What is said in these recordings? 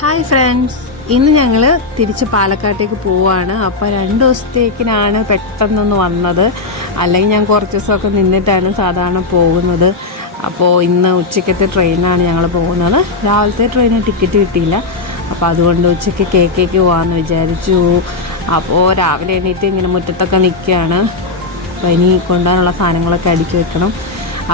Hi friends ഇന്ന് ഞങ്ങൾ തിരിച്ച് പാലക്കാട്ടേക്ക് പോവാണ്. അപ്പോൾ രണ്ട് ദിവസത്തേക്കിനാണ് പെട്ടെന്നൊന്ന് വന്നത്. അല്ലെങ്കിൽ ഞാൻ കുറച്ച് ദിവസമൊക്കെ നിന്നിട്ടാണ് സാധാരണ പോകുന്നത്. അപ്പോൾ ഇന്ന് ഉച്ചക്കത്തെ ട്രെയിനാണ് ഞങ്ങൾ പോകുന്നത്. രാവിലത്തെ ട്രെയിന് ടിക്കറ്റ് കിട്ടിയില്ല. അപ്പോൾ അതുകൊണ്ട് ഉച്ചയ്ക്ക് കേക്കേക്ക് പോകാമെന്ന് വിചാരിച്ചു. അപ്പോൾ രാവിലെ എണീറ്റ് ഇങ്ങനെ മുറ്റത്തൊക്കെ നിൽക്കുകയാണ് അപ്പോൾ ഇനി കൊണ്ടുപോകാനുള്ള സാധനങ്ങളൊക്കെ അടുക്കി വെക്കണം.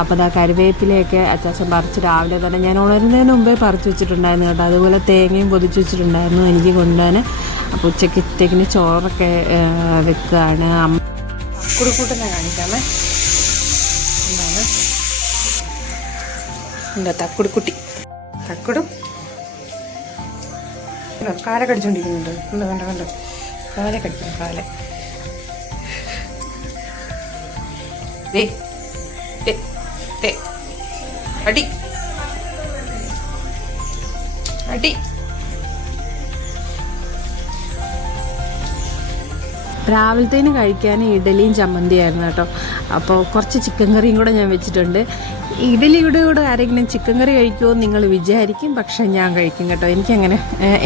അപ്പോൾ ആ കരുവേപ്പിലയൊക്കെ അച്ചാച്ചൻ പറിച്ച് രാവിലെ തന്നെ ഞാൻ ഉണരുന്നതിന് മുമ്പേ പറിച്ച് വെച്ചിട്ടുണ്ടായിരുന്നു കേട്ടോ. അതുപോലെ തേങ്ങയും പൊതിച്ച് വെച്ചിട്ടുണ്ടായിരുന്നു എനിക്ക് കൊണ്ടുപോകാൻ അപ്പോൾ ഉച്ചക്കത്തേക്കിന് ചോറൊക്കെ വെക്കുകയാണ് അമ്മ കുടുക്കൂട്ടനെ കാണിക്കാമേ. എന്താണ്? എന്താ തക്കുടുക്കുട്ടി തക്കുടും. കാല കടിച്ചോണ്ടിരിക്കുന്നുണ്ട്. കണ്ടോ കണ്ടോ കണ്ടോ? കാല കടിക്കണം കാല ദേ. ദേ അടി. അടി. രാവിലത്തേന് കഴിക്കാൻ ഇഡലിയും ചമ്മന്തിയായിരുന്നു കേട്ടോ. അപ്പോൾ കുറച്ച് ചിക്കൻ കറിയും കൂടെ ഞാൻ വെച്ചിട്ടുണ്ട്. ഇഡലിയുടെ കൂടെ ആരെങ്കിലും ചിക്കൻ കറി കഴിക്കുമോ നിങ്ങൾ വിചാരിക്കും പക്ഷെ ഞാൻ കഴിക്കും കേട്ടോ. എനിക്കങ്ങനെ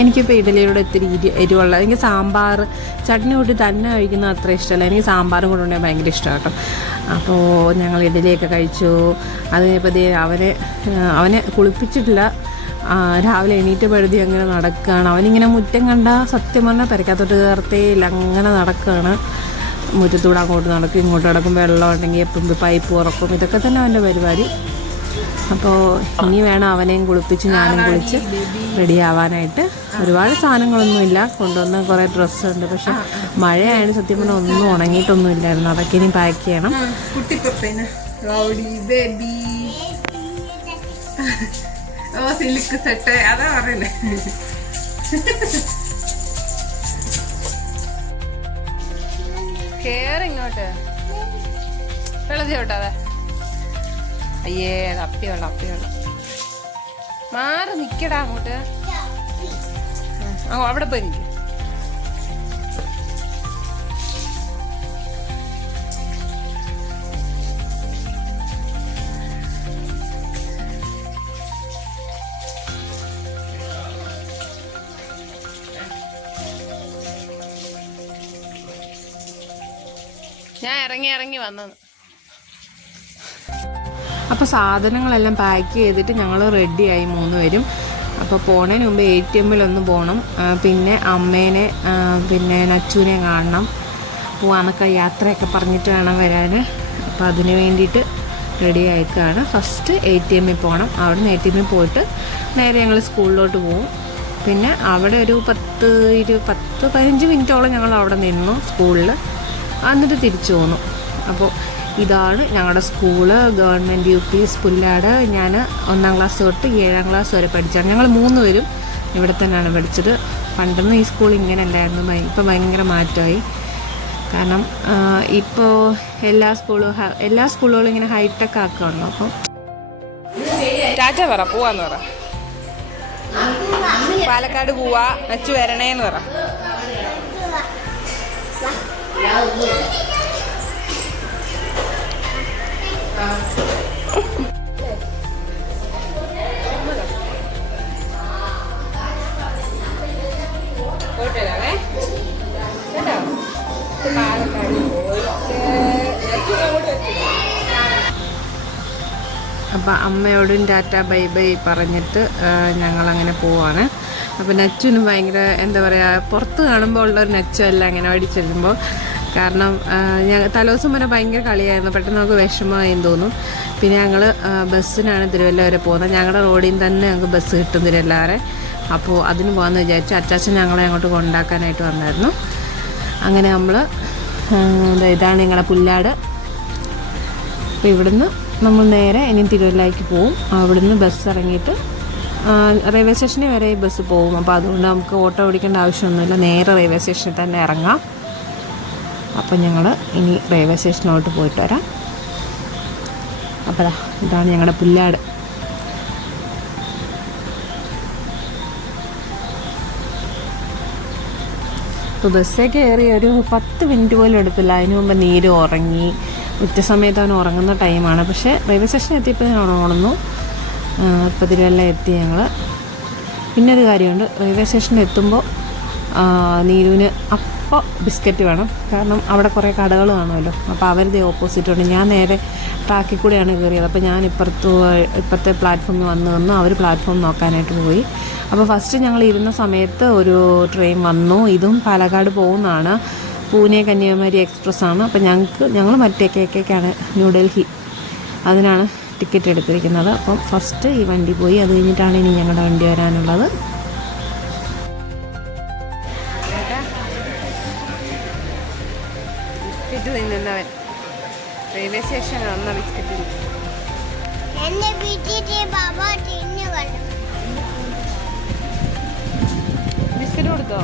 എനിക്കിപ്പോൾ ഇഡലിയുടെ ഇത്തിരി ഇരി എരിവുള്ള എനിക്ക് സാമ്പാർ ചട്നി കൂട്ടി തന്നെ കഴിക്കുന്നത് അത്ര ഇഷ്ടമല്ല. എനിക്ക് സാമ്പാർ കൂടെ ഉണ്ടെങ്കിൽ ഭയങ്കര ഇഷ്ടമാണ് കേട്ടോ. അപ്പോൾ ഞങ്ങൾ ഇഡലിയൊക്കെ കഴിച്ചു. അത് കഴിഞ്ഞപ്പോൾ അവനെ അവനെ കുളിപ്പിച്ചിട്ടില്ല. രാവിലെ എണീറ്റ് പഴുതി അങ്ങനെ നടക്കുകയാണ് അവനിങ്ങനെ മുറ്റം കണ്ട സത്യം പറഞ്ഞാൽ പരക്കാത്തോട്ട് കയർത്തേയില്ല അങ്ങനെ നടക്കുകയാണ് മുറ്റത്തൂടെ അങ്ങോട്ട് നടക്കും ഇങ്ങോട്ട് നടക്കും വെള്ളം ഉണ്ടെങ്കിൽ എപ്പം പൈപ്പ് ഉറക്കും. ഇതൊക്കെ തന്നെ അവന്റെ പരിപാടി. അപ്പോൾ ഇനി വേണം അവനെയും കുളിപ്പിച്ച് ഞാനും കുളിച്ച് റെഡിയാവാനായിട്ട് ഒരുപാട് സാധനങ്ങളൊന്നുമില്ല കൊണ്ടുവന്ന കുറേ ഡ്രസ്സുണ്ട് പക്ഷെ മഴയാണ് സത്യം പറഞ്ഞാൽ ഒന്നും ഉണങ്ങിയിട്ടൊന്നും ഇല്ലായിരുന്നു. അതൊക്കെ ഇനി പാക്ക് ചെയ്യണം. ഓ സിൽക്ക് സെറ്റ് അതാ പറയുന്നേ ഇങ്ങോട്ട്. അയ്യേ അപ്പിയുള്ള അപ്പിയുള്ള മാറി നിക്കടാ അങ്ങോട്ട്. അവിടെ പോയി നിൽക്കും ഞാൻ ഇറങ്ങി ഇറങ്ങി വന്നത്. അപ്പോൾ സാധനങ്ങളെല്ലാം പാക്ക് ചെയ്തിട്ട് ഞങ്ങൾ റെഡിയായി മൂന്ന് പേരും. അപ്പോൾ പോണതിന് മുമ്പ് എ ടി എമ്മിലൊന്ന് പോകണം പിന്നെ അമ്മേനെ പിന്നെ നച്ചുവിനെ കാണണം. പോവാന്നൊക്കെ യാത്രയൊക്കെ പറഞ്ഞിട്ട് വേണം വരാൻ അപ്പോൾ അതിന് വേണ്ടിയിട്ട് റെഡി ആയിക്കാണ്. ഫസ്റ്റ് എ ടി എമ്മിൽ പോകണം അവിടെ നിന്ന് എ ടി എമ്മിൽ പോയിട്ട് നേരെ ഞങ്ങൾ സ്കൂളിലോട്ട് പോകും പിന്നെ അവിടെ ഒരു പത്ത് ഇരു പത്ത് പതിനഞ്ച് മിനിറ്റോളം ഞങ്ങൾ അവിടെ നിന്നു സ്കൂളിൽ എന്നിട്ട് തിരിച്ചു പോന്നു. അപ്പോൾ ഇതാണ് ഞങ്ങളുടെ school government U P Pullad. ഞാൻ ഒന്നാം ക്ലാസ് തൊട്ട് ഏഴാം ക്ലാസ് വരെ പഠിച്ചാണ്. ഞങ്ങൾ മൂന്ന് പേരും ഇവിടെ തന്നെയാണ് പഠിച്ചത്. പണ്ടൊന്നും ഈ സ്കൂൾ ഇങ്ങനെ അല്ലായിരുന്നു. ഇപ്പം ഭയങ്കര മാറ്റമായി. കാരണം ഇപ്പോൾ എല്ലാ സ്കൂളും എല്ലാ സ്കൂളുകളും ഇങ്ങനെ ഹൈടെക് ആക്കുകയാണല്ലോ അപ്പം ടാറ്റ പറ പോവാന്ന് പറ. പാലക്കാട് പോവാ നച്ചു വരണേന്ന് പറ. അപ്പം അമ്മയോടും ടാറ്റ ബൈ ബൈ പറഞ്ഞിട്ട് ഞങ്ങളങ്ങനെ പോവാണ്. അപ്പം നച്ചുവിന് ഭയങ്കര എന്താ പറയുക പുറത്ത് കാണുമ്പോൾ ഉള്ള ഒരു നച്ചു അല്ല അങ്ങനെ ഓടി ചെല്ലുമ്പോൾ കാരണം തലേദിവസം വരെ ഭയങ്കര കളിയായിരുന്നു. പെട്ടെന്ന് നമുക്ക് വിഷമമായി തോന്നും. പിന്നെ ഞങ്ങൾ ബസ്സിനാണ് തിരുവല്ല വരെ പോകുന്നത്. ഞങ്ങളുടെ റോഡിൽ നിന്ന് തന്നെ ഞങ്ങൾക്ക് ബസ് കിട്ടും തിരുവല്ലാറെ. അപ്പോൾ അതിന് പോകാമെന്ന് വിചാരിച്ചു. അച്ചാച്ചൻ ഞങ്ങളെ അങ്ങോട്ട് കൊണ്ടാക്കാനായിട്ട് വന്നായിരുന്നു. അങ്ങനെ നമ്മൾ ഇതാണ് ഞങ്ങളുടെ പുല്ലാട്. അപ്പോൾ ഇവിടുന്ന് നമ്മൾ നേരെ ഇനി തിരുവല്ലയ്ക്ക് പോവും. അവിടുന്ന് ബസ് ഇറങ്ങിയിട്ട് റെയിൽവേ സ്റ്റേഷനിൽ വരെ ഈ ബസ് പോകും. അപ്പോൾ അതുകൊണ്ട് നമുക്ക് ഓട്ടോ ഓടിക്കേണ്ട ആവശ്യമൊന്നുമില്ല. നേരെ റെയിൽവേ സ്റ്റേഷനിൽ തന്നെ ഇറങ്ങാം. അപ്പോൾ ഞങ്ങൾ ഇനി റെയിൽവേ സ്റ്റേഷനിലോട്ട് പോയിട്ട് വരാം. അപ്പോൾ ഇതാണ് ഞങ്ങളുടെ പുല്ലാട്. ഇപ്പോൾ ബസ്സേ കയറി ഒരു പത്ത് മിനിറ്റ് പോലും എടുത്തില്ല. അതിന് മുമ്പ് നീര് ഉറങ്ങി. ഉച്ച സമയത്ത് അവൻ ഉറങ്ങുന്ന ടൈമാണ്. പക്ഷേ റെയിൽവേ സ്റ്റേഷൻ എത്തിയപ്പോൾ ഞാൻ ഉണർന്നു ഇപ്പോൾ തിരുവല്ല എത്തി ഞങ്ങൾ പിന്നൊരു കാര്യമുണ്ട്. റെയിൽവേ സ്റ്റേഷനിൽ എത്തുമ്പോൾ ആ, നീലുവിന് അപ്പോൾ ബിസ്ക്കറ്റ് വേണം. കാരണം അവിടെ കുറേ കടകൾ കാണുമല്ലോ. അപ്പോൾ അവരുടെ ഓപ്പോസിറ്റ് ഉണ്ട്. ഞാൻ നേരെ ട്രാക്കിൽ കൂടെയാണ് കയറിയത്. അപ്പോൾ ഞാൻ ഇപ്പുറത്ത് ഇപ്പുറത്തെ പ്ലാറ്റ്ഫോമിൽ വന്ന് വന്നു അവർ പ്ലാറ്റ്ഫോം നോക്കാനായിട്ട് പോയി. അപ്പോൾ ഫസ്റ്റ് ഞങ്ങൾ ഇരുന്ന സമയത്ത് ഒരു ട്രെയിൻ വന്നു. ഇതും പാലക്കാട് പോകുന്നതാണ്. പൂനെ കന്യാകുമാരി എക്സ്പ്രസ് ആണ്. അപ്പോൾ ഞങ്ങൾക്ക് ഞങ്ങൾ മറ്റേ കേക്കേക്കാണ് ന്യൂഡൽഹി അതിനാണ് ടിക്കറ്റ് എടുത്തിരിക്കുന്നത്. അപ്പം ഫസ്റ്റ് ഈ വണ്ടി പോയി. അത് കഴിഞ്ഞിട്ടാണ് ഇനി ഞങ്ങളുടെ വണ്ടി വരാനുള്ളത്. ബിസ്ക്കറ്റ് തിന്നുന്നവൻ. റെയിൽവേ സ്റ്റേഷനിൽ വന്ന ബിസ്ക്കറ്റ്. എന്റെ ബിസ്ക്കറ്റ് കൊടുത്തോ?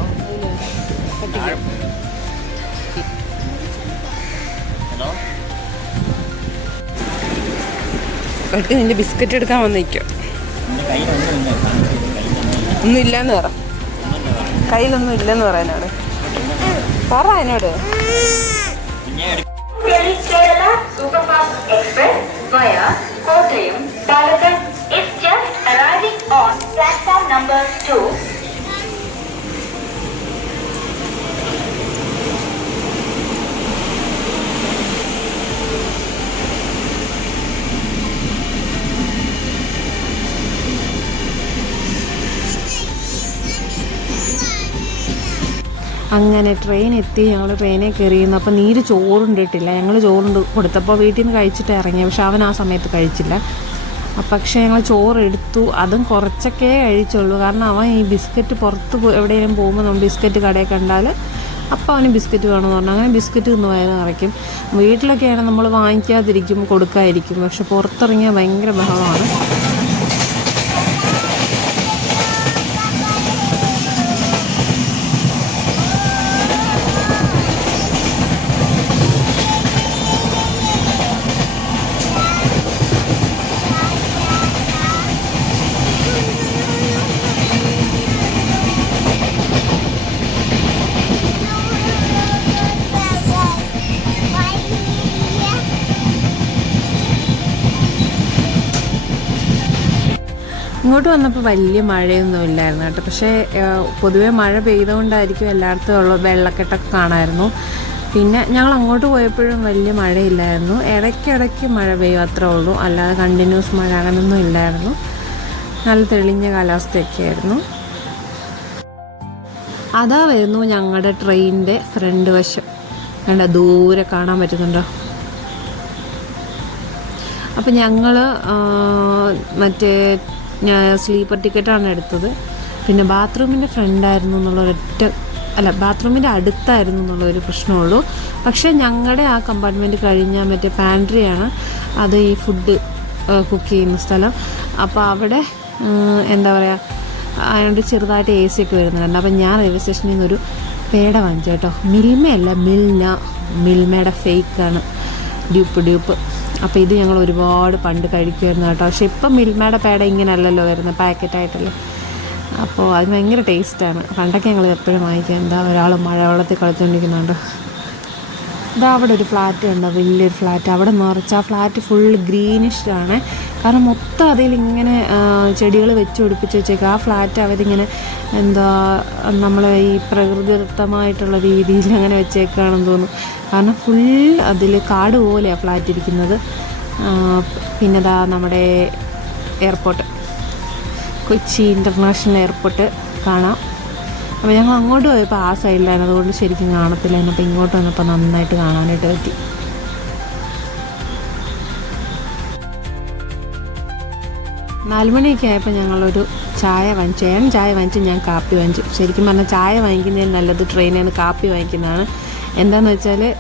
പട്ടി നിന്റെ ബിസ്ക്കറ്റ് എടുക്കാൻ വന്നിരിക്കോ. ഒന്നും ഇല്ലെന്ന് പറ. കയ്യിലൊന്നും ഇല്ലെന്ന് പറയാനാണ് പറ എന്നോട്. Kerala Superfast Express via Kottayam, Palakkad is just arriving on platform number 2. അങ്ങനെ ട്രെയിൻ എത്തി ഞങ്ങൾ ട്രെയിനിൽ കയറിയിരുന്നു അപ്പോൾ നീര് ചോറുണ്ടിട്ടില്ല ഞങ്ങൾ ചോറുണ്ട് കൊടുത്തപ്പോൾ വീട്ടിൽ നിന്ന് കഴിച്ചിട്ട് ഇറങ്ങി. പക്ഷെ അവൻ ആ സമയത്ത് കഴിച്ചില്ല. പക്ഷേ ഞങ്ങൾ ചോറ് എടുത്തു അതും കുറച്ചൊക്കെ കഴിച്ചുള്ളൂ. കാരണം അവൻ ഈ ബിസ്ക്കറ്റ് പുറത്ത് എവിടെയെങ്കിലും പോകുമ്പോൾ നമ്മൾ ബിസ്ക്കറ്റ് കടയിൽ കണ്ടാൽ അപ്പോൾ അവന് ബിസ്ക്കറ്റ് വേണമെന്ന് പറഞ്ഞു. അങ്ങനെ ബിസ്ക്കറ്റ് തിന്ന് വയറ് നിറയ്ക്കും. വീട്ടിലൊക്കെയാണ് നമ്മൾ വാങ്ങിക്കാതിരിക്കും കൊടുക്കാതിരിക്കും. പക്ഷെ പുറത്തിറങ്ങിയാൽ ഭയങ്കര ബഹളമാണ്. ഇങ്ങോട്ട് വന്നപ്പോൾ വലിയ മഴയൊന്നും ഇല്ലായിരുന്നു കേട്ടോ. പക്ഷേ പൊതുവെ മഴ പെയ്തുകൊണ്ടായിരിക്കും എല്ലായിടത്തും ഉള്ള വെള്ളക്കെട്ടൊക്കെ കാണായിരുന്നു. പിന്നെ ഞങ്ങൾ അങ്ങോട്ട് പോയപ്പോഴും വലിയ മഴയില്ലായിരുന്നു. ഇടയ്ക്കിടയ്ക്ക് മഴ പെയ്യും അത്രേ ഉള്ളൂ. അല്ലാതെ കണ്ടിന്യൂസ് മഴ അങ്ങനൊന്നും ഇല്ലായിരുന്നു. നല്ല തെളിഞ്ഞ കാലാവസ്ഥയൊക്കെ ആയിരുന്നു അതാ വരുന്നു ഞങ്ങളുടെ ട്രെയിനിന്റെ ഫ്രണ്ട് വശം. വേണ്ട ദൂരെ കാണാൻ പറ്റുന്നുണ്ടോ? അപ്പം ഞങ്ങൾ മറ്റേ സ്ലീപ്പർ ടിക്കറ്റാണ് എടുത്തത്. പിന്നെ ബാത്റൂമിന്റെ ഫ്രണ്ടായിരുന്നു എന്നുള്ള ഒരൊറ്റ അല്ല ബാത്റൂമിന്റെ അടുത്തായിരുന്നു എന്നുള്ള ഒരു പ്രശ്നമുള്ളൂ. പക്ഷേ ഞങ്ങളുടെ ആ കമ്പാർട്ട്മെന്റ് കഴിഞ്ഞാൽ മറ്റേ പാൻട്രിയാണ് അത് ഈ ഫുഡ് കുക്ക് ചെയ്യുന്ന സ്ഥലം. അപ്പോൾ അവിടെ എന്താ പറയുക അതുകൊണ്ട് ചെറുതായിട്ട് എ സി ഒക്കെ വരുന്നുണ്ട്. അപ്പം ഞാൻ റെയിൽവേ സ്റ്റേഷനിൽ നിന്നൊരു പേട വാങ്ങിച്ചു കേട്ടോ. മിൽമയല്ല മിൽന മിൽമയുടെ ഫേക്കാണ് ഡ്യൂപ്പ് ഡ്യൂപ്പ്. അപ്പോൾ ഇത് ഞങ്ങൾ ഒരുപാട് പണ്ട് കഴിക്കുമായിരുന്നു കേട്ടോ. പക്ഷേ ഇപ്പം മിൽമയുടെ പേട ഇങ്ങനെയല്ലല്ലോ വരുന്നത് പാക്കറ്റായിട്ടല്ലേ അപ്പോൾ അത് ഭയങ്കര ടേസ്റ്റാണ് പണ്ടൊക്കെ ഞങ്ങൾ എപ്പോഴും വാങ്ങിക്കുക എന്താ ഒരാൾ മഴവെള്ളത്തിൽ കളിച്ചുകൊണ്ടിരിക്കുന്നുണ്ട് ഇതാ അവിടെ ഒരു ഫ്ലാറ്റ് ഉണ്ട് വലിയൊരു ഫ്ലാറ്റ് അവിടെ നിറച്ച് ആ ഫ്ലാറ്റ് ഫുൾ ഗ്രീനിഷ് ആണ്. കാരണം മൊത്തം അതിൽ ഇങ്ങനെ ചെടികൾ വെച്ച് പിടിപ്പിച്ച് വെച്ചേക്കുക ആ ഫ്ലാറ്റ് അവരിങ്ങനെ എന്താ നമ്മൾ ഈ പ്രകൃതിദത്തമായിട്ടുള്ള രീതിയിൽ അങ്ങനെ വെച്ചേക്കാണെന്ന് തോന്നുന്നു. കാരണം ഫുൾ അതിൽ കാട് പോലെയാണ് ഫ്ലാറ്റ് ഇരിക്കുന്നത്. ആ, പിന്നെ ദാ നമ്മുടെ എയർപോർട്ട് കൊച്ചി ഇന്റർനാഷണൽ എയർപോർട്ട് കാണാം. അപ്പോൾ ഞങ്ങൾ അങ്ങോട്ട് പോയപ്പോൾ ആ സൈഡിലായിരുന്നു അതുകൊണ്ട് ശരിക്കും കാണത്തില്ലായിരുന്നു അപ്പോൾ ഇങ്ങോട്ട് വന്നപ്പോൾ നന്നായിട്ട് കാണാനായിട്ട് പറ്റി. നാലുമണിയൊക്കെ ആയപ്പോൾ ഞങ്ങളൊരു ചായ വാങ്ങിച്ചു ഞാൻ ചായ വാങ്ങിച്ചു ഞാൻ കാപ്പി വാങ്ങിച്ചു. ശരിക്കും പറഞ്ഞാൽ ചായ വാങ്ങിക്കുന്നതിൽ നല്ലത് ട്രെയിനിൽ നിന്ന് കാപ്പി വാങ്ങിക്കുന്നതാണ്. എന്താണെന്ന് വെച്ചാൽ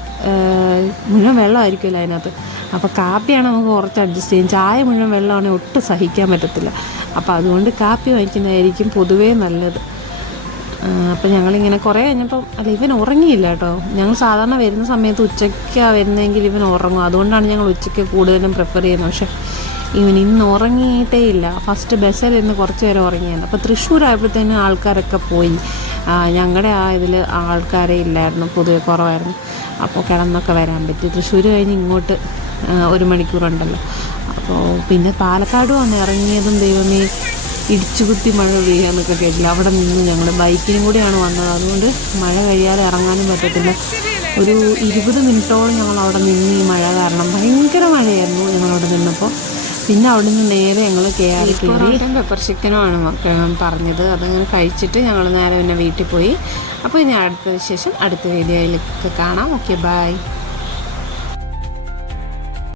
മുഴുവൻ വെള്ളമായിരിക്കുമല്ലോ അതിനകത്ത്. അപ്പോൾ കാപ്പിയാണ് നമുക്ക് കുറച്ച് അഡ്ജസ്റ്റ് ചെയ്യും ചായ മുഴുവൻ വെള്ളമാണെങ്കിൽ ഒട്ടും സഹിക്കാൻ പറ്റത്തില്ല. അപ്പോൾ അതുകൊണ്ട് കാപ്പി വാങ്ങിക്കുന്നതായിരിക്കും പൊതുവേ നല്ലത്. അപ്പം ഞങ്ങളിങ്ങനെ കുറേ കഴിഞ്ഞപ്പം അല്ല ഇവൻ ഉറങ്ങിയില്ല കേട്ടോ. ഞങ്ങൾ സാധാരണ വരുന്ന സമയത്ത് ഉച്ചയ്ക്കാണ് വരുന്നതെങ്കിൽ ഇവൻ ഉറങ്ങും. അതുകൊണ്ടാണ് ഞങ്ങൾ ഉച്ചയ്ക്ക് കൂടുതലും പ്രിഫർ ചെയ്യുന്നത്. പക്ഷേ ഇവൻ ഇന്ന് ഉറങ്ങിയിട്ടേ ഇല്ല. ഫസ്റ്റ് ബസ്സിൽ ഇന്ന് കുറച്ച് നേരം ഉറങ്ങിയായിരുന്നു. അപ്പോൾ തൃശ്ശൂർ ആയപ്പോഴത്തേനും ആൾക്കാരൊക്കെ പോയി. ഞങ്ങളുടെ ആ ഇതിൽ ആൾക്കാരെ ഇല്ലായിരുന്നു. പൊതുവെ കുറവായിരുന്നു. അപ്പോൾ കിടന്നൊക്കെ വരാൻ പറ്റി. തൃശ്ശൂർ കഴിഞ്ഞ് ഇങ്ങോട്ട് ഒരു മണിക്കൂറുണ്ടല്ലോ. അപ്പോൾ പിന്നെ പാലക്കാട് വന്ന് ഇറങ്ങിയതും ദൈവമേ ഇടിച്ചുകുത്തി മഴ പെയ്യാന്നൊക്കെ കേട്ടില്ല. അവിടെ നിന്ന് ഞങ്ങൾ ബൈക്കിനും കൂടിയാണ് വന്നത്. അതുകൊണ്ട് മഴ കഴിയാതെ ഇറങ്ങാനും പറ്റത്തില്ല. ഒരു ഇരുപത് മിനിറ്റോളം ഞങ്ങൾ അവിടെ നിന്ന് ഈ മഴ കാരണം ഭയങ്കര മഴയായിരുന്നു ഞങ്ങളവിടെ നിന്നപ്പോൾ. പിന്നെ അവിടെ നിന്ന് നേരെ ഞങ്ങൾ കെ ആർ കയറി പെപ്പർ ചിക്കനുമാണ് പറഞ്ഞത്. അതങ്ങനെ കഴിച്ചിട്ട് ഞങ്ങൾ നേരെ പിന്നെ വീട്ടിൽ പോയി. അപ്പോൾ ഇനി അടുത്ത വിശേഷം അടുത്ത വീഡിയോയിലൊക്കെ കാണാം. Okay bye